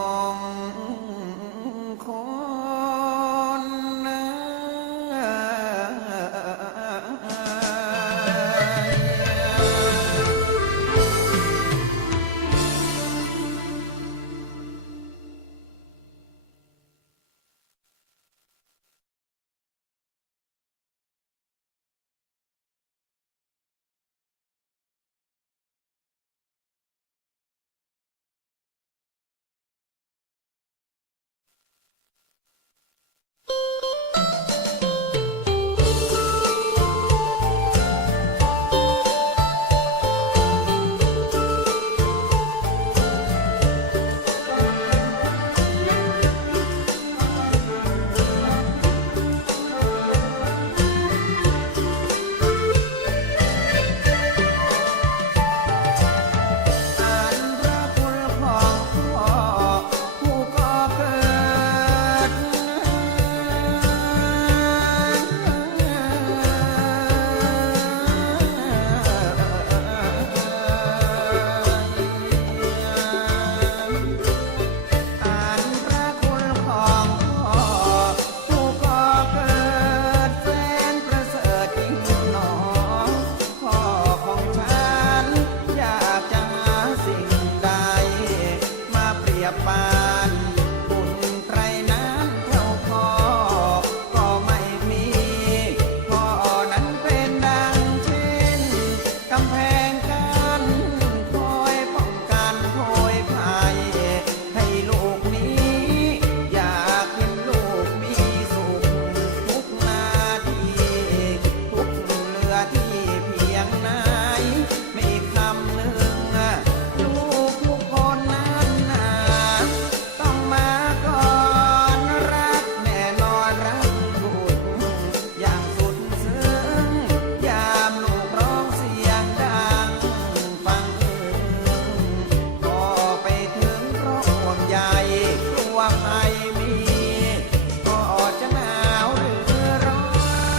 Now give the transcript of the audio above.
Oh.